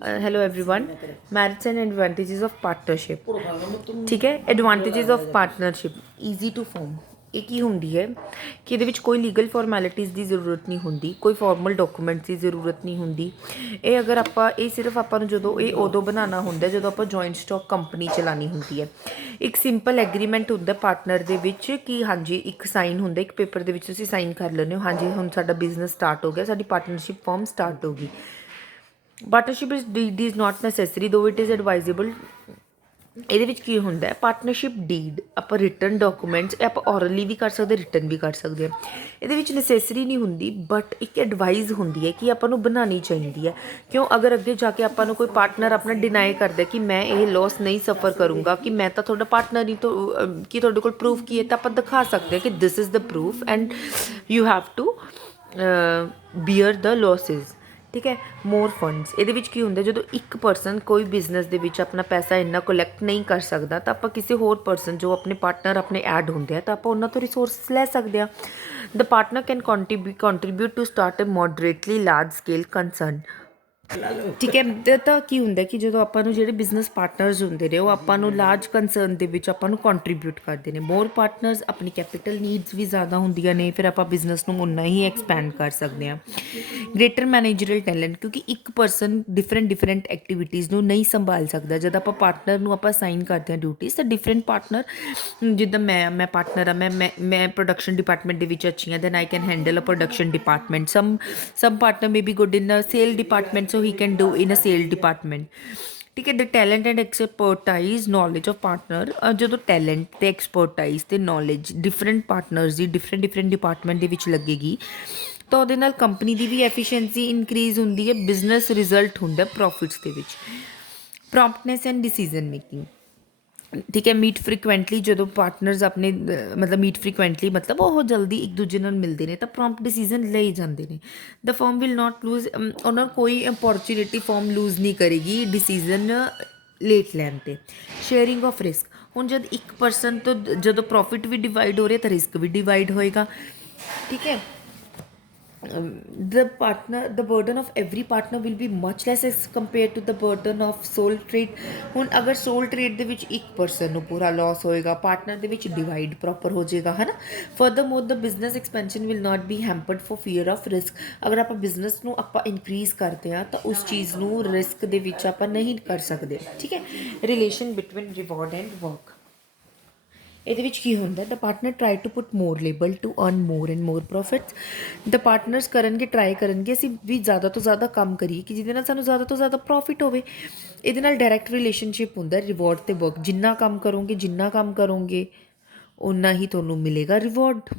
Hello everyone. Merits and advantages of partnership. ठीक है, advantages of partnership easy to form. ਇਹ ਕੀ ਹੁੰਦੀ ਹੈ ਕਿ ਇਹਦੇ ਵਿੱਚ ਕੋਈ ਲੀਗਲ ਫਾਰਮੈਲਿਟੀਜ਼ ਦੀ ਜ਼ਰੂਰਤ ਨਹੀਂ ਹੁੰਦੀ, ਕੋਈ ਫਾਰਮਲ ਡਾਕੂਮੈਂਟਸ ਦੀ ਜ਼ਰੂਰਤ ਨਹੀਂ ਹੁੰਦੀ। ਇਹ ਅਗਰ ਆਪਾਂ ਇਹ ਸਿਰਫ ਆਪਾਂ ਨੂੰ ਜਦੋਂ ਇਹ ਉਦੋਂ ਬਣਾਉਣਾ ਹੁੰਦਾ ਜਦੋਂ ਆਪਾਂ ਜੁਆਇੰਟ ਸਟਾਕ ਕੰਪਨੀ ਚਲਾਉਣੀ ਹੁੰਦੀ ਹੈ। ਇੱਕ ਸਿੰਪਲ ਐਗਰੀਮੈਂਟ ਹੁੰਦਾ ਪਾਰਟਨਰ ਦੇ ਵਿੱਚ ਕਿ ਹਾਂਜੀ ਇੱਕ ਸਾਈਨ ਹੁੰਦਾ, ਇੱਕ ਪੇਪਰ ਦੇ ਵਿੱਚ ਤੁਸੀਂ ਸਾਈਨ ਕਰ ਲੈਂਦੇ ਹੋ, ਹਾਂਜੀ ਹੁਣ ਸਾਡਾ ਬਿਜ਼ਨਸ ਸਟਾਰਟ ਹੋ ਗਿਆ, ਸਾਡੀ ਪਾਰਟਨਰਸ਼ਿਪ ਫਰਮ ਸਟਾਰਟ ਹੋ ਗਈ। Partnership deed is not necessary ਦੋ ਇਟ ਇਜ਼ ਐਡਵਾਈਜ਼ੇਬਲ। ਇਹਦੇ ਵਿੱਚ ਕੀ ਹੁੰਦਾ ਹੈ, ਪਾਰਟਨਰਸ਼ਿਪ ਡੀਡ ਆਪਾਂ ਰਿਟਨ ਡਾਕੂਮੈਂਟਸ ਆਪਾਂ ਔਰਲੀ ਵੀ ਕਰ ਸਕਦੇ, ਰਿਟਨ ਵੀ ਕਰ ਸਕਦੇ ਹਾਂ। ਇਹਦੇ ਵਿੱਚ ਨੈਸੈਸਰੀ ਨਹੀਂ ਹੁੰਦੀ, ਬਟ ਇੱਕ ਐਡਵਾਈਜ਼ ਹੁੰਦੀ ਹੈ ਕਿ ਆਪਾਂ ਨੂੰ ਬਣਾਉਣੀ ਚਾਹੀਦੀ ਹੈ। ਕਿਉਂ? ਅਗਰ ਅੱਗੇ ਜਾ ਕੇ ਆਪਾਂ ਨੂੰ ਕੋਈ ਪਾਰਟਨਰ ਆਪਣਾ ਡਿਨਾਈ ਕਰਦਾ ਕਿ ਮੈਂ ਇਹ ਲੋਸ ਨਹੀਂ ਸਫਰ ਕਰੂੰਗਾ, ਕਿ ਮੈਂ ਤਾਂ ਤੁਹਾਡਾ ਪਾਰਟਨਰ ਹੀ ਤੋਂ ਕਿ ਤੁਹਾਡੇ ਕੋਲ ਪ੍ਰੂਫ ਕੀ ਹੈ, ਤਾਂ ਆਪਾਂ ਦਿਖਾ ਸਕਦੇ ਹਾਂ ਕਿ this is the proof and you have to bear the losses. ਠੀਕ ਹੈ। ਮੋਰ ਫੰਡਸ, ਇਹਦੇ ਵਿੱਚ ਕੀ ਹੁੰਦਾ, ਜਦੋਂ ਇੱਕ ਪਰਸਨ ਕੋਈ ਬਿਜ਼ਨਸ ਦੇ ਵਿੱਚ ਆਪਣਾ ਪੈਸਾ ਇੰਨਾ ਕਲੈਕਟ ਨਹੀਂ ਕਰ ਸਕਦਾ ਤਾਂ ਆਪਾਂ ਕਿਸੇ ਹੋਰ ਪਰਸਨ ਜੋ ਆਪਣੇ ਪਾਰਟਨਰ ਆਪਣੇ ਐਡ ਹੁੰਦੇ ਆ ਤਾਂ ਆਪਾਂ ਉਹਨਾਂ ਤੋਂ ਰਿਸੋਰਸਿਸ ਲੈ ਸਕਦੇ ਹਾਂ। The partner can contribute to start a moderately large scale concern. ਠੀਕ ਹੈ। ਤਾਂ ਕੀ ਹੁੰਦਾ ਕਿ ਜਦੋਂ ਆਪਾਂ ਨੂੰ ਜਿਹੜੇ ਬਿਜ਼ਨਸ ਪਾਰਟਨਰਸ ਹੁੰਦੇ ਨੇ ਉਹ ਆਪਾਂ ਨੂੰ ਲਾਰਜ ਕੰਸਰਨ ਦੇ ਵਿੱਚ ਆਪਾਂ ਨੂੰ ਕੰਟਰੀਬਿਊਟ ਕਰਦੇ ਨੇ। ਮੋਰ ਪਾਰਟਨਰਸ ਆਪਣੀ ਕੈਪੀਟਲ ਨੀਡਸ ਵੀ ਜ਼ਿਆਦਾ ਹੁੰਦੀਆਂ ਨੇ, ਫਿਰ ਆਪਾਂ ਬਿਜ਼ਨਸ ਨੂੰ ਉਨਾ ਹੀ ਐਕਸਪੈਂਡ ਕਰ ਸਕਦੇ ਹਾਂ। ਗ੍ਰੇਟਰ ਮੈਨੇਜਰਲ ਟੈਲੈਂਟ, ਕਿਉਂਕਿ ਇੱਕ ਪਰਸਨ ਡਿਫਰੈਂਟ ਐਕਟੀਵਿਟੀਜ਼ ਨੂੰ ਨਹੀਂ ਸੰਭਾਲ ਸਕਦਾ। ਜਦ ਆਪਾਂ ਪਾਰਟਨਰ ਨੂੰ ਆਪਾਂ ਸਾਈਨ ਕਰਦੇ ਹਾਂ ਡਿਊਟੀਜ਼, ਤਾਂ ਡਿਫਰੈਂਟ ਪਾਰਟਨਰ, ਜਿੱਦਾਂ ਮੈਂ ਪਾਰਟਨਰ ਆ, ਮੈਂ ਪ੍ਰੋਡਕਸ਼ਨ ਡਿਪਾਰਟਮੈਂਟ ਦੇ ਵਿੱਚ ਅੱਛੀ ਹਾਂ, then I can handle a production department. Some partner may be good in a sale department, so he can do in a sale department. ਠੀਕ ਹੈ। The talent and expertise knowledge of partner, ਜਦੋਂ talent ਅਤੇ expertise ਅਤੇ knowledge different partners ਦੀ different department ਦੇ ਵਿੱਚ ਲੱਗੇਗੀ ਤਾਂ ਉਹਦੇ ਨਾਲ ਕੰਪਨੀ ਦੀ ਵੀ ਐਫੀਸ਼ੀਐਂਸੀ ਇਨਕਰੀਜ਼ ਹੁੰਦੀ ਹੈ, ਬਿਜ਼ਨਸ ਰਿਜ਼ਲਟ ਹੁੰਦਾ ਪ੍ਰੋਫਿਟਸ ਦੇ ਵਿੱਚ। Promptness and decision making. ਠੀਕ ਹੈ। ਮੀਟ ਫਰੀਕੁਐਂਟਲੀ, ਜਦੋਂ ਪਾਰਟਨਰਸ ਆਪਣੇ ਮੀਟ ਫਰੀਕੁਐਂਟਲੀ ਮਤਲਬ ਉਹ ਜਲਦੀ ਇੱਕ ਦੂਜੇ ਨਾਲ ਮਿਲਦੇ ਨੇ ਤਾਂ ਪ੍ਰੋਮਪਟ ਡਿਸੀਜ਼ਨ ਲਏ ਜਾਂਦੇ ਨੇ। ਦ ਫਰਮ ਵਿਲ ਨਾਟ ਲੂਜ਼, ਉਹਨਾਂ ਨੂੰ ਕੋਈ ਅਪੋਰਚੁਨਿਟੀ ਫਰਮ ਲੂਜ਼ ਨਹੀਂ ਕਰੇਗੀ ਡਿਸੀਜ਼ਨ ਲੇਟ ਲੈਣ 'ਤੇ। ਸ਼ੇਅਰਿੰਗ ਆਫ ਰਿਸਕ, ਹੁਣ ਜਦ ਇੱਕ ਪਰਸਨ ਤੋਂ ਜਦੋਂ ਪ੍ਰੋਫਿਟ ਵੀ ਡਿਵਾਈਡ ਹੋ ਰਿਹਾ ਤਾਂ ਰਿਸਕ ਵੀ ਡਿਵਾਈਡ ਹੋਏਗਾ। ਠੀਕ ਹੈ। the burden of every partner will be much less as compared to the burden of sole trade। ਹੁਣ ਅਗਰ ਸੋਲ ਟ੍ਰੇਡ ਦੇ ਵਿੱਚ ਇੱਕ ਪਰਸਨ ਨੂੰ ਪੂਰਾ ਲਾਸ ਹੋਏਗਾ, ਪਾਰਟਨਰ ਦੇ ਵਿੱਚ ਡਿਵਾਈਡ ਪ੍ਰੋਪਰ ਹੋ ਜਾਏਗਾ, ਹੈ ਨਾ। Furthermore the business expansion will not be hampered for fear of risk. ਅਗਰ ਆਪਾਂ ਬਿਜ਼ਨਸ ਨੂੰ ਆਪਾਂ ਇਨਕਰੀਜ਼ ਕਰਦੇ ਹਾਂ ਤਾਂ ਉਸ ਚੀਜ਼ ਨੂੰ ਰਿਸਕ ਦੇ ਵਿੱਚ ਆਪਾਂ ਨਹੀਂ ਕਰ ਸਕਦੇ। ਠੀਕ ਹੈ। Relation between reward and work, ਇਹਦੇ ਵਿੱਚ ਕੀ ਹੁੰਦਾ, the partner try to put more labour to earn more and more profits. The partners try ਕਰਨਗੇ ਅਸੀਂ ਵੀ ਜ਼ਿਆਦਾ ਤੋਂ ਜ਼ਿਆਦਾ ਕੰਮ ਕਰੀਏ ਕਿ ਜਿਹਦੇ ਨਾਲ ਸਾਨੂੰ ਜ਼ਿਆਦਾ ਤੋਂ ਜ਼ਿਆਦਾ ਪ੍ਰੋਫਿਟ ਹੋਵੇ। ਇਹਦੇ ਨਾਲ ਡਾਇਰੈਕਟ ਰਿਲੇਸ਼ਨਸ਼ਿਪ ਹੁੰਦਾ ਰਿਵॉर्ड ਤੇ ਵਰਕ। ਜਿੰਨਾ ਕੰਮ ਕਰੋਗੇ ਉਨਾ ਹੀ ਤੁਹਾਨੂੰ ਮਿਲੇਗਾ ਰਿਵॉर्ड।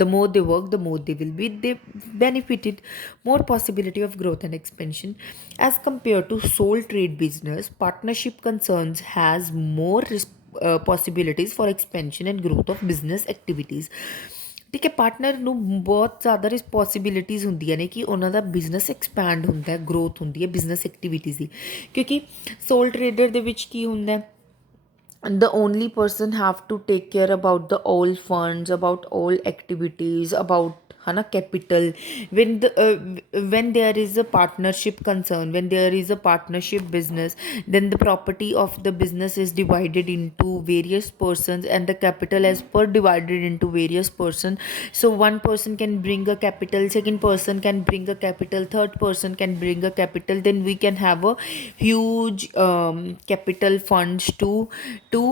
The more they work, the more they benefited. More possibility of growth and expansion. As compared to sole trade business, partnership concerns has more possibilities for expansion and growth of business activities। ਠੀਕ ਹੈ। Partner ਨੂੰ ਬਹੁਤ ਜ਼ਿਆਦਾ responsibilities ਹੁੰਦੀਆਂ ਨੇ ਕਿ ਉਹਨਾਂ ਦਾ business expand ਹੁੰਦਾ ਹੈ, ਗਰੋਥ ਹੁੰਦੀ ਹੈ ਬਿਜ਼ਨਸ ਐਕਟੀਵਿਟੀਜ਼ ਦੀ। ਕਿਉਂਕਿ ਸੋਲ ਟਰੇਡਰ ਦੇ ਵਿੱਚ ਕੀ ਹੁੰਦਾ, the only person have to take care about the all funds, about all activities, about hana capital। When there is a partnership concern, when there is a partnership business, then the property of the business is divided into various persons and the capital as per divided into various person। So one person can bring a capital, second person can bring a capital, third person can bring a capital, then we can have a huge capital funds to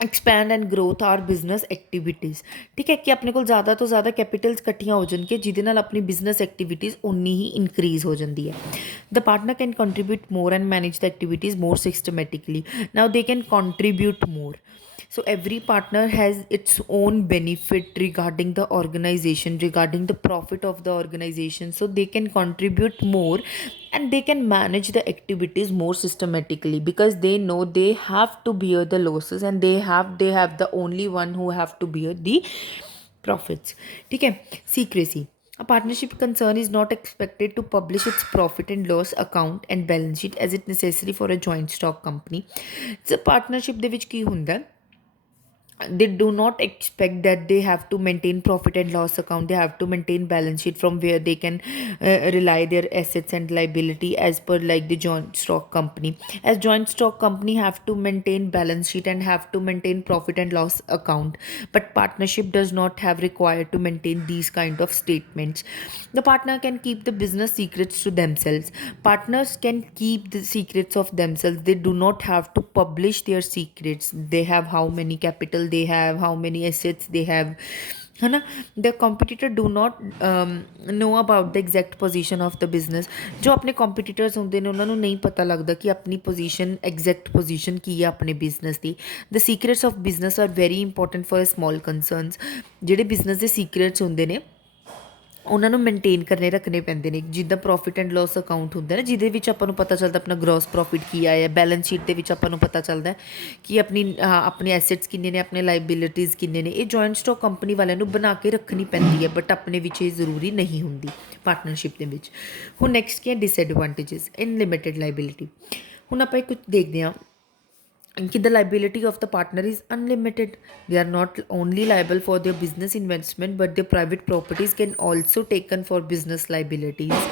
expand and growth our business activities. ਠੀਕ ਹੈ। ਕਿ ਆਪਣੇ ਕੋਲ ਜ਼ਿਆਦਾ ਤੋਂ ਜ਼ਿਆਦਾ capitals ਇਕੱਠੀਆਂ ਹੋ ਜਾਣਗੀਆਂ ਜਿਹਦੇ ਨਾਲ ਆਪਣੀ ਬਿਜ਼ਨਸ ਐਕਟੀਵਿਟੀਜ਼ ਉਨੀ ਹੀ ਇਨਕਰੀਜ਼ ਹੋ ਜਾਂਦੀ ਹੈ। The partner can contribute more and manage the activities more systematically। Now they can contribute more, so every partner has its own benefit regarding the organization, regarding the profit of the organization, so they can contribute more and they can manage the activities more systematically because they know they have to bear the losses and they have the only one who have to bear the profits। ठीक है। secrecy, a partnership concern is not expected to publish its profit and loss account and balance sheet as it necessary for a joint stock company। so partnership ਦੇ ਵਿੱਚ ਕੀ ਹੁੰਦਾ, they do not expect that they have to maintain profit and loss account. They have to maintain balance sheet from where they can rely their assets and liability as per like the joint stock company. As joint stock company have to maintain balance sheet and have to maintain profit and loss account, but partnership does not have required to maintain these kind of statements. The partner can keep the business secrets to themselves. Partners can keep the secrets of themselves. They do not have to publish their secrets. They have how many capital they have, how many assets they have, है ना. The competitor do not know about the exact position of the business. जो अपने competitors ਹੁੰਦੇ ਨੇ ਉਹਨਾਂ ਨੂੰ ਨਹੀਂ ਪਤਾ ਲੱਗਦਾ ਕਿ ਆਪਣੀ ਪੋਜੀਸ਼ਨ ਐਗਜ਼ੈਕਟ ਪੋਜੀਸ਼ਨ ਕੀ ਹੈ ਆਪਣੇ ਬਿਜ਼ਨਸ ਦੀ. The secrets of business are very important for small concerns. ਜਿਹੜੇ ਬਿਜ਼ਨਸ ਦੇ ਸੀਕ੍ਰੇਟਸ ਹੁੰਦੇ ਨੇ ਉਹਨਾਂ ਨੂੰ ਮੇਨਟੇਨ ਕਰਨੇ ਰੱਖਣੇ ਪੈਂਦੇ ਨੇ. ਜਿੱਦਾਂ ਪ੍ਰੋਫਿਟ ਐਂਡ ਲੋਸ ਅਕਾਊਂਟ ਹੁੰਦਾ ਨਾ, ਜਿਹਦੇ ਵਿੱਚ ਆਪਾਂ ਨੂੰ ਪਤਾ ਚੱਲਦਾ ਆਪਣਾ ਗ੍ਰੋਸ ਪ੍ਰੋਫਿਟ ਕੀ ਆਇਆ. ਬੈਲੈਂਸ ਸ਼ੀਟ ਦੇ ਵਿੱਚ ਆਪਾਂ ਨੂੰ ਪਤਾ ਚੱਲਦਾ ਕਿ ਆਪਣੇ ਐਸੈਟਸ ਕਿੰਨੇ ਨੇ, ਆਪਣੇ ਲਾਇਬਿਲਿਟੀਜ਼ ਕਿੰਨੇ ਨੇ. ਇਹ ਜੁਆਇੰਟ ਸਟਾਕ ਕੰਪਨੀ ਵਾਲਿਆਂ ਨੂੰ ਬਣਾ ਕੇ ਰੱਖਣੀ ਪੈਂਦੀ ਹੈ, ਬਟ ਆਪਣੇ ਵਿੱਚ ਇਹ ਜ਼ਰੂਰੀ ਨਹੀਂ ਹੁੰਦੀ ਪਾਰਟਨਰਸ਼ਿਪ ਦੇ ਵਿੱਚ. ਹੁਣ ਨੈਕਸਟ ਕੀ ਹੈ, ਡਿਸਐਡਵਾਂਟੇਜਸ ਇਨ ਲਿਮਿਟਿਡ ਲਾਇਬਿਲਿਟੀ. ਹੁਣ ਆਪਾਂ ਕੁਝ ਦੇਖਦੇ ਹਾਂ कि the liability of the partner is unlimited. They are not only liable for their business investment, but their private properties can also taken for business liabilities.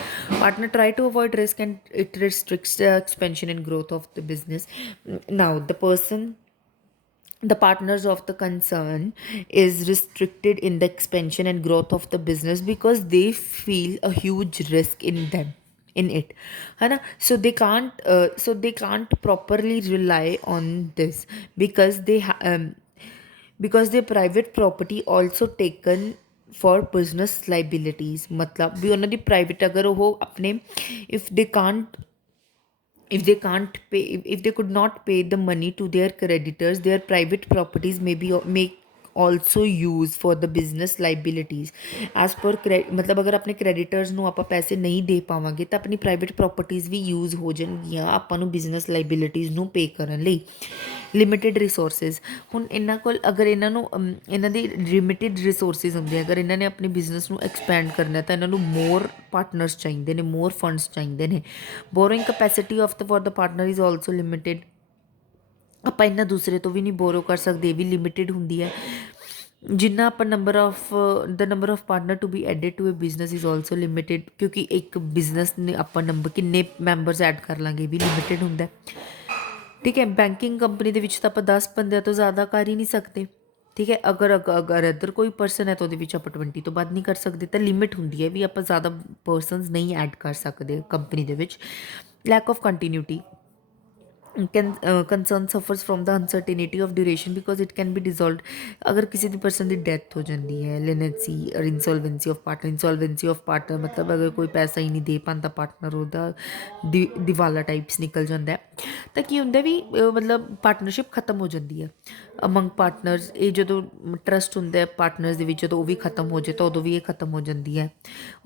Partner try to avoid risk and it restricts the expansion and growth of the business. Now the partners of the concern is restricted in the expansion and growth of the business because they feel a huge risk in it, है ना. So they can't properly rely on this because because their private property also taken for business liabilities. मतलब भी ਉਹਨਾਂ ਦੀ private अगर वो अपने if they can't pay, if they could not pay the money to their creditors, their private properties may also use for the business liabilities as per मतलब अगर अपने creditors ਨੂੰ ਆਪਾਂ ਪੈਸੇ ਨਹੀਂ ਦੇ ਪਾਵਾਂਗੇ ਤਾਂ ਆਪਣੀ private properties ਵੀ use ਹੋ ਜਾਣਗੀਆਂ ਆਪਾਂ ਨੂੰ business liabilities ਨੂੰ pay ਕਰਨ ਲਈ. Limited resources. ਹੁਣ ਇਹਨਾਂ ਕੋਲ ਅਗਰ ਇਹਨਾਂ ਨੂੰ ਇਹਨਾਂ ਦੀ ਲਿਮਿਟਿਡ ਰਿਸੋਰਸਿਸ ਹੁੰਦੇ ਆ, ਅਗਰ ਇਹਨਾਂ ਨੇ ਆਪਣੇ ਬਿਜ਼ਨਸ ਨੂੰ ਐਕਸਪੈਂਡ ਕਰਨਾ ਤਾਂ ਇਹਨਾਂ ਨੂੰ ਮੋਰ ਪਾਰਟਨਰਸ ਚਾਹੀਦੇ ਨੇ, ਮੋਰ ਫੰਡਸ ਚਾਹੀਦੇ ਨੇ. Borrowing capacity of the for the partner is also limited. ਆਪਾਂ ਇਹਨਾਂ ਦੂਸਰੇ ਤੋਂ ਵੀ ਨਹੀਂ ਬੋਰੋ ਕਰ ਸਕਦੇ, ਇਹ ਵੀ ਲਿਮਿਟਿਡ ਹੁੰਦੀ ਹੈ. ਜਿੰਨਾ ਆਪਾਂ number of partner to be added to a business is also limited, ਕਿਉਂਕਿ ਇੱਕ ਬਿਜ਼ਨਸ ਨੇ ਆਪਾਂ ਕਿੰਨੇ ਮੈਂਬਰਸ ਐਡ ਕਰ ਲਾਂਗੇ ਇਹ ਵੀ ਲਿਮਿਟਿਡ ਹੁੰਦਾ. ਠੀਕ ਹੈ. ਬੈਂਕਿੰਗ ਕੰਪਨੀ ਦੇ ਵਿੱਚ ਤਾਂ ਆਪਾਂ 10 ਬੰਦਿਆਂ ਤੋਂ ਜ਼ਿਆਦਾ ਕਰ ਹੀ ਨਹੀਂ ਸਕਦੇ. ਠੀਕ ਹੈ. ਅਗਰ ਇੱਧਰ ਕੋਈ ਪਰਸਨ ਹੈ ਤਾਂ ਉਹਦੇ ਵਿੱਚ ਆਪਾਂ 20 ਤੋਂ ਵੱਧ ਨਹੀਂ ਕਰ ਸਕਦੇ. ਤਾਂ ਲਿਮਿਟ ਹੁੰਦੀ ਹੈ ਵੀ ਆਪਾਂ ਜ਼ਿਆਦਾ ਪਰਸਨਸ ਨਹੀਂ ਐਡ ਕਰ ਸਕਦੇ ਕੰਪਨੀ ਦੇ ਵਿੱਚ. Lack of continuity concern suffers from the uncertainty of duration because it can be dissolved. अगर किसी भी पर्सन की डेथ हो जाती है, लेनेसी और इंसॉल्वेंसी ऑफ पार्टनर मतलब अगर कोई पैसा ही नहीं दे पाता पार्टनर, ਉਹਦਾ ਦਿਵਾਲਾ ਟਾਈਪਸ ਨਿਕਲ ਜਾਂਦਾ ਤਾਂ ਕੀ ਹੁੰਦਾ ਵੀ ਮਤਲਬ ਪਾਰਟਨਰਸ਼ਿਪ ਖਤਮ ਹੋ ਜਾਂਦੀ ਹੈ ਅਮੰਗ ਪਾਰਟਨਰਸ. ਇਹ ਜਦੋਂ ਟਰਸਟ ਹੁੰਦਾ ਪਾਰਟਨਰਸ ਦੇ ਵਿੱਚ ਜਦੋਂ ਉਹ ਵੀ ਖਤਮ ਹੋ ਜਾਏ ਤਾਂ ਉਦੋਂ ਵੀ ਇਹ ਖਤਮ ਹੋ ਜਾਂਦੀ ਹੈ.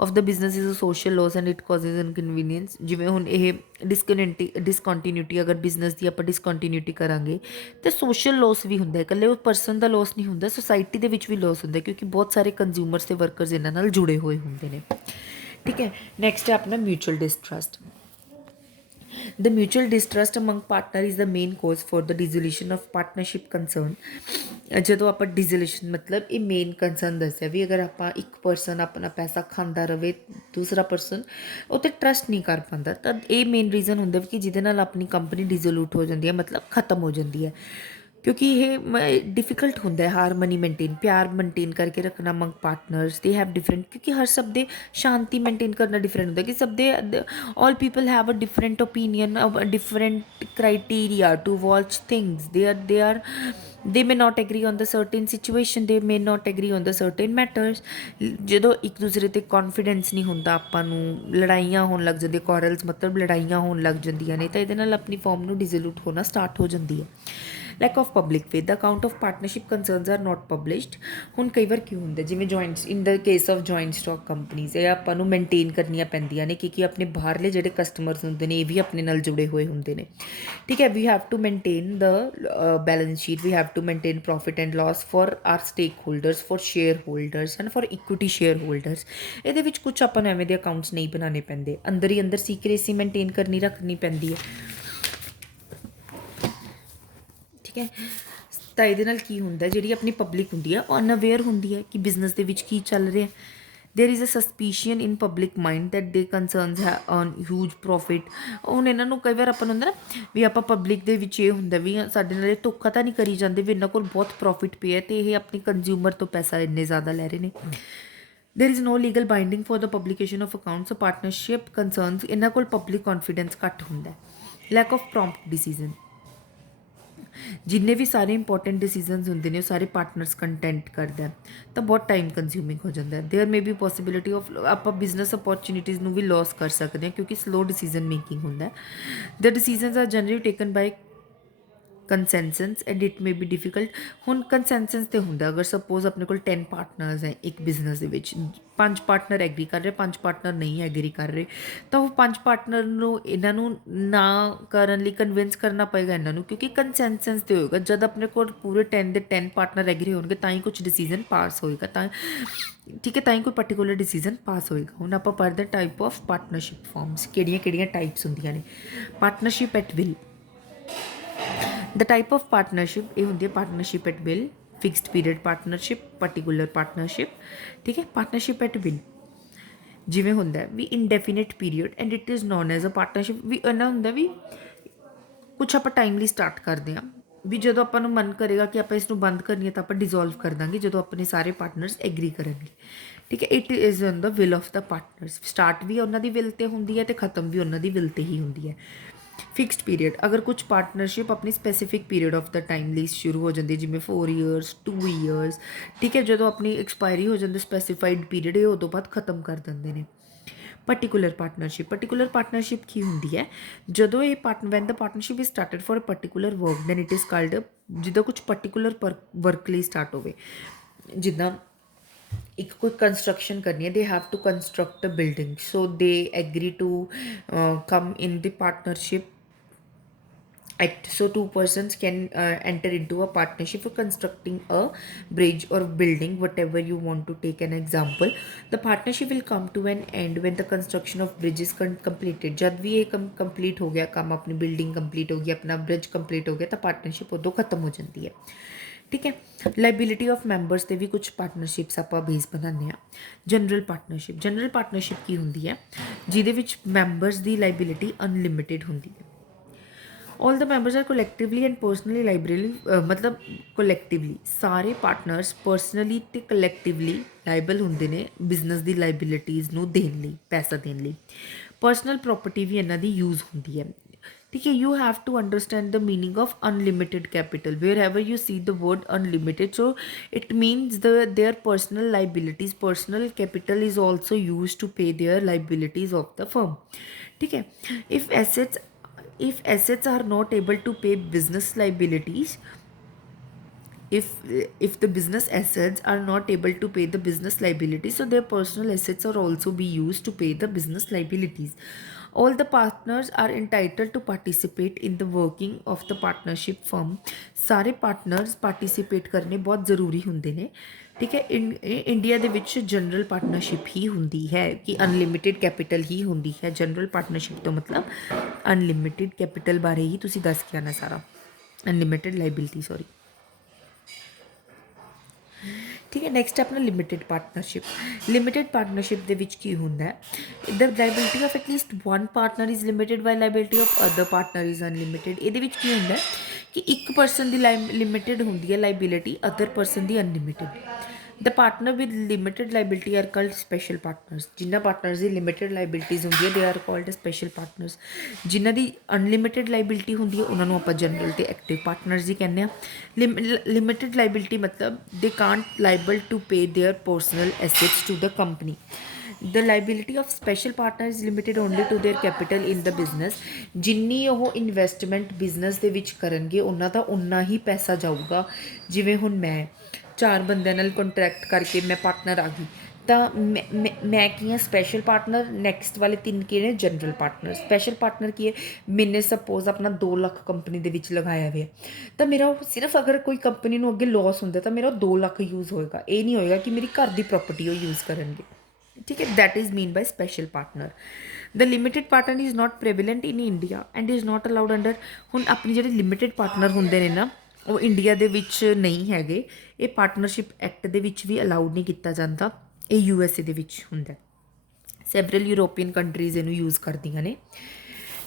Of the business is a social loss and it causes inconvenience. ਜਿਵੇਂ ਹੁਣ ਇਹ ਡਿਸਕੰਟੀਨਿਊਟੀ ਅਗਰ ਬਿਜ਼ਨਸ ਦੀ ਆਪਾਂ ਡਿਸਕੰਟੀਨਿਊਟੀ ਕਰਾਂਗੇ ਤਾਂ ਸੋਸ਼ਲ ਲੋਸ ਵੀ ਹੁੰਦਾ. ਇਕੱਲੇ ਉਹ ਪਰਸਨ ਦਾ ਲੋਸ ਨਹੀਂ ਹੁੰਦਾ, ਸੋਸਾਇਟੀ ਦੇ ਵਿੱਚ ਵੀ ਲੋਸ ਹੁੰਦਾ ਕਿਉਂਕਿ ਬਹੁਤ ਸਾਰੇ ਕੰਜ਼ਿਊਮਰਸ ਤੇ ਵਰਕਰਸ ਇਹਨਾਂ ਨਾਲ ਜੁੜੇ ਹੋਏ ਹੁੰਦੇ ਨੇ. ਠੀਕ ਹੈ. ਨੈਕਸਟ ਹੈ ਆਪਣਾ mutual ਡਿਸਟਰਸਟ. The mutual distrust among partner is the main cause for the dissolution of partnership concern. ਜਦੋਂ ਆਪਾਂ ਡਿਸੋਲੂਸ਼ਨ ਮਤਲਬ ਇਹ ਮੇਨ ਕੰਸਰਨ ਦੱਸਿਆ ਵੀ ਅਗਰ ਆਪਾਂ ਇੱਕ ਪਰਸਨ ਆਪਣਾ ਪੈਸਾ ਖਾਂਦਾ ਰਵੇ, ਦੂਸਰਾ ਪਰਸਨ ਉਹ 'ਤੇ ਟਰਸਟ ਨਹੀਂ ਕਰ ਪਾਉਂਦਾ, ਤਾਂ ਇਹ ਮੇਨ ਰੀਜ਼ਨ ਹੁੰਦਾ ਕਿ ਜਿਹਦੇ ਨਾਲ ਆਪਣੀ ਕੰਪਨੀ ਡਿਸੋਲੂਟ ਹੋ ਜਾਂਦੀ ਹੈ, ਮਤਲਬ ਖਤਮ ਹੋ ਜਾਂਦੀ ਹੈ. ਕਿਉਂਕਿ ਇਹ ਡਿਫਿਕਲਟ ਹੁੰਦਾ ਹੈ ਹਾਰਮਨੀ ਮੇਨਟੇਨ, ਪਿਆਰ ਮੇਨਟੇਨ ਕਰਕੇ ਰੱਖਣਾ among partners. They have different, ਕਿਉਂਕਿ ਹਰ ਸਭ ਦੇ ਸ਼ਾਂਤੀ ਮੇਨਟੇਨ ਕਰਨਾ ਡਿਫਰੈਂਟ ਹੁੰਦਾ ਕਿ ਸਭ ਦੇ all people have a different opinion, different criteria to watch things. they may not agree on the certain situation, they may not agree on the certain matters. ਜਦੋਂ ਇੱਕ ਦੂਸਰੇ 'ਤੇ ਕੌਨਫੀਡੈਂਸ ਨਹੀਂ ਹੁੰਦਾ ਆਪਾਂ ਨੂੰ, ਲੜਾਈਆਂ ਹੋਣ ਲੱਗ ਜਾਂਦੀਆਂ, ਕੋਰਲਸ ਮਤਲਬ ਲੜਾਈਆਂ ਹੋਣ ਲੱਗ ਜਾਂਦੀਆਂ ਨੇ, ਤਾਂ ਇਹਦੇ ਨਾਲ ਆਪਣੀ ਫਾਰਮ ਨੂੰ ਡਿਸੋਲੂਟ ਹੋਣਾ ਸਟਾਰਟ ਹੋ ਜਾਂਦੀ ਹੈ. Lack of public faith, the account of partnership concerns are not published. ਹੁਣ ਕਈ ਵਾਰ ਕੀ ਹੁੰਦਾ ਜਿਵੇਂ joints in the case of joint stock companies, ਇਹ ਆਪਾਂ ਨੂੰ ਮੇਨਟੇਨ ਕਰਨੀਆਂ ਪੈਂਦੀਆਂ ਨੇ ਕਿਉਂਕਿ ਆਪਣੇ ਬਾਹਰਲੇ ਜਿਹੜੇ ਕਸਟਮਰਸ ਹੁੰਦੇ ਨੇ ਇਹ ਵੀ ਆਪਣੇ ਨਾਲ ਜੁੜੇ ਹੋਏ ਹੁੰਦੇ ਨੇ. ਠੀਕ ਹੈ. We have to maintain the balance sheet, we have to maintain profit and loss for our stakeholders, for shareholders and for equity shareholders. ਇਹਦੇ ਵਿੱਚ ਕੁਛ ਆਪਾਂ ਨੂੰ ਐਵੇਂ ਦੇ ਅਕਾਊਂਟਸ ਨਹੀਂ ਬਣਾਉਣੇ ਪੈਂਦੇ, ਅੰਦਰ ਹੀ ਅੰਦਰ ਸੀਕ੍ਰੇਸੀ ਮੇਨਟੇਨ ਰੱਖਣੀ ਪੈਂਦੀ ਹੈ. ਠੀਕ ਹੈ. ਤਾਂ ਇਹਦੇ ਨਾਲ ਕੀ ਹੁੰਦਾ, ਜਿਹੜੀ ਆਪਣੀ ਪਬਲਿਕ ਹੁੰਦੀ ਹੈ ਉਹ ਅਨਅਵੇਅਰ ਹੁੰਦੀ ਹੈ ਕਿ ਬਿਜ਼ਨਸ ਦੇ ਵਿੱਚ ਕੀ ਚੱਲ ਰਿਹਾ। There is a suspicion in public mind that the concerns ਹੈ ਔਨ ਹਿਊਜ ਪ੍ਰੋਫਿਟ। ਹੁਣ ਇਹਨਾਂ ਨੂੰ ਕਈ ਵਾਰ ਆਪਾਂ ਨੂੰ ਹੁੰਦਾ ਨਾ ਵੀ ਆਪਾਂ ਪਬਲਿਕ ਦੇ ਵਿੱਚ ਇਹ ਹੁੰਦਾ ਵੀ ਸਾਡੇ ਨਾਲ ਇਹ ਧੋਖਾ ਤਾਂ ਨਹੀਂ ਕਰੀ ਜਾਂਦੇ, ਵੀ ਇਹਨਾਂ ਕੋਲ ਬਹੁਤ ਪ੍ਰੋਫਿਟ ਪਿਆ ਅਤੇ ਇਹ ਆਪਣੀ ਕੰਜ਼ਿਊਮਰ ਤੋਂ ਪੈਸਾ ਇੰਨੇ ਜ਼ਿਆਦਾ ਲੈ ਰਹੇ ਨੇ। There is no legal binding for the publication of accounts. Partnership concerns ਇਹਨਾਂ ਕੋਲ ਪਬਲਿਕ ਕੌਨਫੀਡੈਂਸ ਘੱਟ ਹੁੰਦਾ। ਲੈਕ ਆਫ ਪ੍ਰੋਂਪਟ ਡਿਸੀਜ਼ਨ, ਜਿੰਨੇ ਵੀ ਸਾਰੇ ਇੰਪੋਰਟੈਂਟ ਡਿਸੀਜ਼ਨਸ ਹੁੰਦੇ ਨੇ ਉਹ ਸਾਰੇ ਪਾਰਟਨਰਸ ਕੰਟੈਂਟ ਕਰਦਾ ਤਾਂ ਬਹੁਤ ਟਾਈਮ ਕੰਜ਼ਿਊਮਿੰਗ ਹੋ ਜਾਂਦਾ। There may be possibility of ਆਪਾਂ ਬਿਜ਼ਨਸ ਅਪੋਰਚੁਨਿਟੀਜ਼ ਨੂੰ ਵੀ ਲੋਸ ਕਰ ਸਕਦੇ ਹਾਂ ਕਿਉਂਕਿ ਸਲੋ ਡਿਸੀਜ਼ਨ ਮੇਕਿੰਗ ਹੁੰਦਾ। The decisions are generally taken by consensus and it may be difficult. ਹੁਣ ਕੰਸੈਂਸਸ ਤੇ ਹੁੰਦਾ, ਅਗਰ ਸਪੋਜ਼ ਆਪਣੇ ਕੋਲ 10 ਪਾਰਟਨਰਸ ਹੈ ਇੱਕ ਬਿਜ਼ਨਸ ਦੇ ਵਿੱਚ, 5 ਪਾਰਟਨਰ ਐਗਰੀ ਕਰ ਰਹੇ, 5 ਪਾਰਟਨਰ ਨਹੀਂ ਐਗਰੀ ਕਰ ਰਹੇ, ਤਾਂ ਉਹ 5 ਪਾਰਟਨਰ ਨੂੰ ਇਹਨਾਂ ਨੂੰ ਨਾ ਕਰਨ ਲਈ ਕਨਵਿੰਸ ਕਰਨਾ ਪਏਗਾ ਇਹਨਾਂ ਨੂੰ, ਕਿਉਂਕਿ ਕੰਸੈਂਸਸ ਤੇ ਹੋਏਗਾ। ਜਦ ਆਪਣੇ ਕੋਲ ਪੂਰੇ 10 ਦੇ 10 ਪਾਰਟਨਰ ਐਗਰੀ ਹੋਣਗੇ ਤਾਂ ਹੀ ਕੁਝ ਡਿਸੀਜ਼ਨ ਪਾਸ ਹੋਏਗਾ, ਤਾਂ ਠੀਕ ਹੈ, ਤਾਂ ਹੀ ਕੋਈ ਪਰਟੀਕੂਲਰ ਡਿਸੀਜ਼ਨ ਪਾਸ ਹੋਏਗਾ। ਹੁਣ ਆਪਾਂ ਪੜ੍ਹਦੇ ਟਾਈਪ ਆਫ ਪਾਰਟਨਰਸ਼ਿਪ ਫਾਰਮਸ, ਕਿਹੜੀਆਂ ਟਾਈਪਸ ਹੁੰਦੀਆਂ ਨੇ। Partnership at will, the type of partnership ਇਹ ਹੁੰਦੀ ਹੈ partnership at will, fixed period partnership, particular partnership, ਠੀਕ ਹੈ। ਪਾਰਟਨਰਸ਼ਿਪ ਐਟ ਵਿਲ ਜਿਵੇਂ ਹੁੰਦਾ ਵੀ indefinite period and it is known as a partnership. ਵੀ ਇਹਨਾਂ ਹੁੰਦਾ ਵੀ ਕੁਛ ਆਪਾਂ ਟਾਈਮਲੀ ਸਟਾਰਟ ਕਰਦੇ ਹਾਂ, ਵੀ ਜਦੋਂ ਆਪਾਂ ਨੂੰ ਮਨ ਕਰੇਗਾ ਕਿ ਆਪਾਂ ਇਸ ਨੂੰ ਬੰਦ ਕਰਨੀ ਹੈ ਤਾਂ ਆਪਾਂ ਡਿਜ਼ੋਲਵ ਕਰ ਦਾਂਗੇ ਜਦੋਂ ਆਪਣੇ ਸਾਰੇ ਪਾਰਟਨਰਸ ਐਗਰੀ ਕਰਨਗੇ, ਠੀਕ ਹੈ। It is on the will of the partners, start ਵੀ ਉਹਨਾਂ ਦੀ ਵਿਲ 'ਤੇ ਹੁੰਦੀ ਹੈ ਅਤੇ ਖ਼ਤਮ ਵੀ ਉਹਨਾਂ ਦੀ ਵਿਲ 'ਤੇ ਹੀ ਹੁੰਦੀ ਹੈ। ਫਿਕਸਡ ਪੀਰੀਅਡ, ਅਗਰ ਕੁਝ ਪਾਰਟਨਰਸ਼ਿਪ ਆਪਣੀ specific period of the time ਲਈ ਸ਼ੁਰੂ ਹੋ ਜਾਂਦੀ, ਜਿਵੇਂ 4 ਇਅਰਸ 2 ਇਅਰਸ, ਠੀਕ ਹੈ। ਜਦੋਂ ਆਪਣੀ ਐਕਸਪਾਇਰੀ ਹੋ ਜਾਂਦੀ ਸਪੈਸੀਫਾਈਡ ਪੀਰੀਅਡ, ਇਹ ਉਦੋਂ ਬਾਅਦ ਖਤਮ ਕਰ ਦਿੰਦੇ ਨੇ। ਪਰਟੀਕੂਲਰ ਪਾਰਟਨਰਸ਼ਿਪ ਕੀ ਹੁੰਦੀ ਹੈ, ਜਦੋਂ ਇਹ when the partnership is started for a particular work then it is called, ਜਿੱਦਾਂ ਕੁਝ ਪਰਟੀਕੂਲਰ ਵਰਕ ਲਈ ਸਟਾਰਟ ਹੋਵੇ, ਜਿੱਦਾਂ ਇੱਕ ਕੋਈ ਕੰਸਟਰਕਸ਼ਨ ਕਰਨੀ ਹੈ, they have to construct a building, so they agree to come in the partnership so 2 persons can enter into a partnership for constructing a bridge or building, whatever you want to take an example. The partnership will come to an end when the construction of bridge is completed. जब भी ये complete हो गया काम, अपनी building complete हो गई, अपना bridge complete हो गया, तो partnership उदों खत्म हो जाती है, ठीक है। ਲਾਇਬਿਲਿਟੀ ਆਫ ਮੈਂਬਰਸ 'ਤੇ ਵੀ ਕੁਝ ਪਾਰਟਨਰਸ਼ਿਪਸ ਆਪਾਂ ਬੇਸ ਬਣਾਉਂਦੇ ਹਾਂ। ਜਨਰਲ ਪਾਰਟਨਰਸ਼ਿਪ ਕੀ ਹੁੰਦੀ ਹੈ, ਜਿਹਦੇ ਵਿੱਚ ਮੈਂਬਰਸ ਦੀ ਲਾਇਬਿਲਿਟੀ ਅਨਲਿਮਿਟਿਡ ਹੁੰਦੀ ਹੈ। All the members are collectively and personally liable, मतलब कोलैक्टिवली ਸਾਰੇ ਪਾਰਟਨਰਸ ਪਰਸਨਲੀ ਤੇ ਕਲੈਕਟਿਵਲੀ ਲਾਇਬਲ ਹੁੰਦੇ ਨੇ ਬਿਜ਼ਨਸ ਦੀ ਲਾਇਬਿਲਿਟੀਜ਼ ਨੂੰ ਦੇਣ ਲਈ, ਪੈਸਾ ਦੇਣ ਲਈ। ਪਰਸਨਲ ਪ੍ਰੋਪਰਟੀ ਵੀ ਇਹਨਾਂ ਦੀ ਯੂਜ਼ ਹੁੰਦੀ ਹੈ, ਠੀਕ ਹੈ। You have to understand the meaning of unlimited capital, wherever you see the word unlimited, so it means their personal liabilities, personal capital is also use to pay their liabilities of the firm, ਠੀਕ ਹੈ। If assets are not able to pay business liabilities, if the business assets are not able to pay the business liabilities, so their personal assets are also be used to pay the business liabilities. All the partners are entitled to participate in the working of the partnership firm. ਸਾਰੇ partners participate ਕਰਨੇ ਬਹੁਤ ਜ਼ਰੂਰੀ ਹੁੰਦੇ ਨੇ, ਠੀਕ ਹੈ। India ਦੇ ਵਿੱਚ ਜਨਰਲ ਪਾਰਟਨਰਸ਼ਿਪ ਹੀ ਹੁੰਦੀ ਹੈ ਕਿ ਅਨਲਿਮਿਟਿਡ ਕੈਪੀਟਲ ਹੀ ਹੁੰਦੀ ਹੈ। ਜਨਰਲ ਪਾਰਟਨਰਸ਼ਿਪ ਤੋਂ ਮਤਲਬ ਅਨਲਿਮਿਟਿਡ ਕੈਪੀਟਲ ਬਾਰੇ ਹੀ ਤੁਸੀਂ ਦੱਸ ਕੇ ਆਉਣਾ ਸਾਰਾ, ਅਨਲਿਮਿਟਿਡ ਲਾਇਬਿਲਿਟੀ, ਸੌਰੀ, ਠੀਕ ਹੈ। ਨੈਕਸਟ ਆਪਣਾ ਲਿਮਿਟਿਡ ਪਾਰਟਨਰਸ਼ਿਪ ਦੇ ਵਿੱਚ ਕੀ ਹੁੰਦਾ ਹੈ, the liability of at least 1 partner is limited while liability of other partner is unlimited. ਇਹਦੇ ਵਿੱਚ ਕੀ ਹੁੰਦਾ ਕਿ ਇੱਕ ਪਰਸਨ ਦੀ ਲਿਮਿਟਿਡ ਹੁੰਦੀ ਹੈ liability, other person the unlimited. The partner with limited liability R called special partners. ਜਿਨ੍ਹਾਂ ਪਾਰਟਨਰਸ ਦੀ limited liabilities ਹੁੰਦੀ ਹੈ they are called special partners. ਜਿਨ੍ਹਾਂ ਦੀ ਅਨਲਿਮਿਟਿਡ ਲਾਇਬਿਲਿਟੀ ਹੁੰਦੀ ਹੈ ਉਹਨਾਂ ਨੂੰ ਆਪਾਂ ਜਨਰਲ ਤੇ ਐਕਟਿਵ ਪਾਰਟਨਰਸ ਹੀ ਕਹਿੰਦੇ ਹਾਂ। ਲਿਮਿਟਿਡ ਲਾਇਬਿਲਿਟੀ ਮਤਲਬ they can't liable to pay their personal assets to the company. The liability of special partner is limited only to their capital in the business. ਜਿੰਨੀ ਉਹ ਇਨਵੈਸਟਮੈਂਟ ਬਿਜ਼ਨਸ ਦੇ ਵਿੱਚ ਕਰਨਗੇ ਉਹਨਾਂ ਦਾ ਉਨਾ ਹੀ ਪੈਸਾ ਜਾਊਗਾ। ਜਿਵੇਂ ਹੁਣ ਮੈਂ 4 ਬੰਦਿਆਂ ਨਾਲ ਕੰਟਰੈਕਟ ਕਰਕੇ ਮੈਂ ਪਾਰਟਨਰ ਆ ਗਈ, ਤਾਂ ਮੈਂ ਕੀ ਹਾਂ ਸਪੈਸ਼ਲ ਪਾਰਟਨਰ, ਨੈਕਸਟ ਵਾਲੇ 3 ਕਿਹੜੇ ਜਨਰਲ ਪਾਰਟਨਰ। ਸਪੈਸ਼ਲ ਪਾਰਟਨਰ ਕੀ ਹੈ, ਮੈਨੇ ਸਪੋਜ਼ ਆਪਣਾ 2 ਲੱਖ ਕੰਪਨੀ ਦੇ ਵਿੱਚ ਲਗਾਇਆ ਹੋਇਆ, ਤਾਂ ਮੇਰਾ ਸਿਰਫ ਅਗਰ ਕੋਈ ਕੰਪਨੀ ਨੂੰ ਅੱਗੇ ਲੋਸ ਹੁੰਦਾ ਤਾਂ ਮੇਰਾ 2 ਲੱਖ ਯੂਜ਼ ਹੋਏਗਾ, ਇਹ ਨਹੀਂ ਹੋਏਗਾ ਕਿ ਮੇਰੀ ਘਰ ਦੀ ਪ੍ਰੋਪਰਟੀ ਉਹ ਯੂਜ਼ ਕਰਨਗੇ, ਠੀਕ ਹੈ। That is mean by special partner. The limited partner is not prevalent in India and is not allowed under. ਹੁਣ ਆਪਣੀ ਜਿਹੜੇ ਲਿਮਿਟਿਡ ਪਾਰਟਨਰ ਹੁੰਦੇ ਨੇ ਨਾ, ਉਹ ਇੰਡੀਆ ਦੇ ਵਿੱਚ ਨਹੀਂ ਹੈਗੇ। ਇਹ ਪਾਰਟਨਰਸ਼ਿਪ ਐਕਟ ਦੇ ਵਿੱਚ ਵੀ ਅਲਾਉਡ ਨਹੀਂ ਕੀਤਾ ਜਾਂਦਾ, ਇਹ USA ਦੇ ਵਿੱਚ ਹੁੰਦਾ। ਸੈਵਰਲ ਯੂਰੋਪੀਅਨ ਕੰਟਰੀਜ਼ ਇਹਨੂੰ ਯੂਜ਼ ਕਰਦੀਆਂ ਨੇ।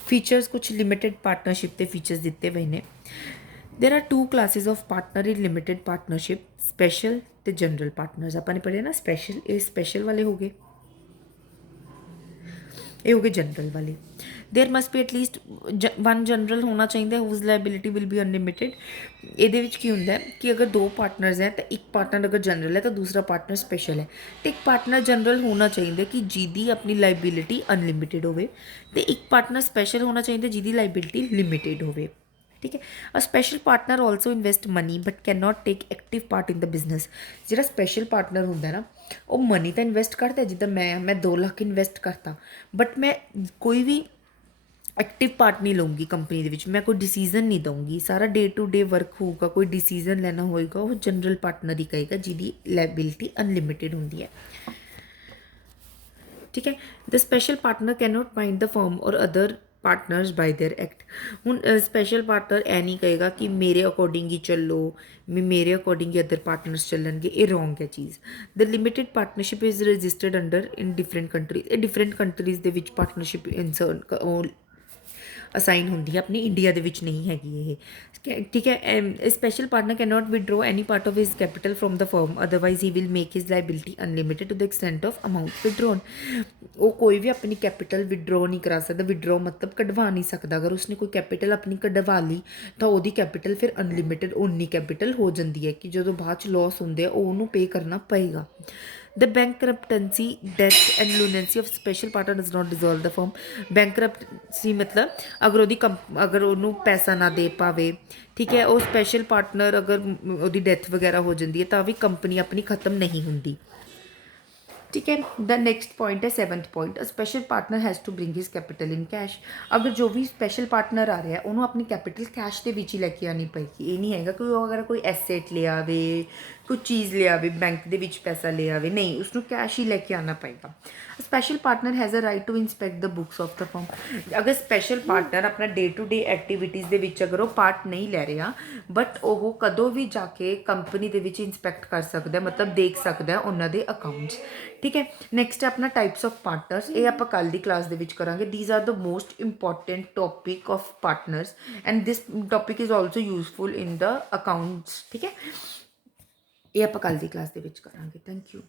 ਫੀਚਰਸ ਕੁਛ ਲਿਮਿਟਿਡ ਪਾਰਟਨਰਸ਼ਿਪ ਦੇ ਫੀਚਰਸ ਦਿੱਤੇ ਹੋਏ ਨੇ। There are 2 classes of partner in limited partnership, special तो जनरल पार्टनर्स। आपने पढ़े ना स्पेशल, ये स्पेशल वाले हो गए, ये हो गए जनरल वाले। There must be at least one general होना चाहिए whose liability will be unlimited. ये की होंगे कि अगर 2 पार्टनर्स हैं तो एक पार्टनर अगर जनरल है तो दूसरा पार्टनर स्पेशल है, तो एक पार्टनर जनरल होना चाहिए कि जिदी अपनी लाइबिलिटी अनलिमिटेड होवे, तो एक पार्टनर स्पेशल होना चाहिए जिदी लाइबिलिटी लिमिटेड होवे। ठीक है। A special partner also invest money but can not take active part in the business. जो स्पैशल पार्टनर होंगे ना वो मनी तो इन्वेस्ट करता है, जिदा मैं 2 लाख इन्वेस्ट करता, बट मैं कोई भी एक्टिव पार्ट नहीं लूँगी कंपनी के विच, मैं कोई डिसीजन नहीं दूँगी, सारा डे टू डे वर्क होगा, कोई डिसीजन लेना होएगा वो जनरल पार्टनर ही कहेगा जिदी लाइबिलिटी अनलिमिटेड होंगी है। ठीक है। The special partner can not bind the firm और other partners by their act. हुण स्पैशल पार्टनर ऐ नहीं कहेगा कि मेरे अकॉर्डिंग ही चलो, मेरे अकॉर्डिंग ही अदर पार्टनर्स चलणगे, ये रॉन्ग है चीज़। The limited partnership is registered under in different countries. ये डिफरेंट कंट्रीज दे विच पार्टनरशिप इंसर्ट असाइन होंगी है, अपनी इंडिया दे विच नहीं हैगी ये। ठीक है। Special partner can not withdraw any part of his capital from the firm, otherwise he will make his liability unlimited to the extent of amount withdrawn. वो कोई भी अपनी कैपिटल विड्रॉ नहीं करा सकता। विड्रॉ मतलब कढ़वा नहीं सकता। अगर उसने कोई कैपिटल अपनी कढ़वा ली तो वो कैपिटल फिर अनलिमिटेड उन्नी कैपिटल हो जाती है कि जो बाद लॉस होंगे उन्होंने पे करना पएगा। The bankruptcy death and lunacy of special partner does not dissolve the firm. Bankruptcy मतलब अगर अगर उन्होंने पैसा ना दे पावे, ठीक है, वो स्पैशल पार्टनर अगर वो डेथ वगैरह हो जाती है तो भी कंपनी अपनी खत्म नहीं होंगी। ठीक है। द नेक्स्ट पॉइंट है 7th point, a special partner has to bring his capital in cash. अगर जो भी स्पैशल पार्टनर आ रहा है उन्होंने अपनी कैपिटल कैश के विच ही लैके आनी पेगी। ये नहीं है कि अगर कोई एसेट ले आवे, कोई चीज़ ले आवे, बैंक के विच पैसा ले आवे, नहीं, उसको कैश ही लैके आना पेगा। Special partner has a right to inspect the books of the firm. अगर स्पैशल पार्टनर अपना डे टू डे एक्टिविटीज़ के विच अगर वो पार्ट नहीं लै रहा, बट वो कदों भी जाके कंपनी के विच इंस्पैक्ट कर सकता है, मतलब देख सकता है उन्होंने अकाउंट्स। ठीक है। नैक्सट है अपना टाइप्स ऑफ पार्टनर्स, ये आप कल की क्लास के करांगे। These are the most important topic of partners and this topic is also useful in the accounts. ठीक है। ये आप कल की क्लास के करांगे। Thank you.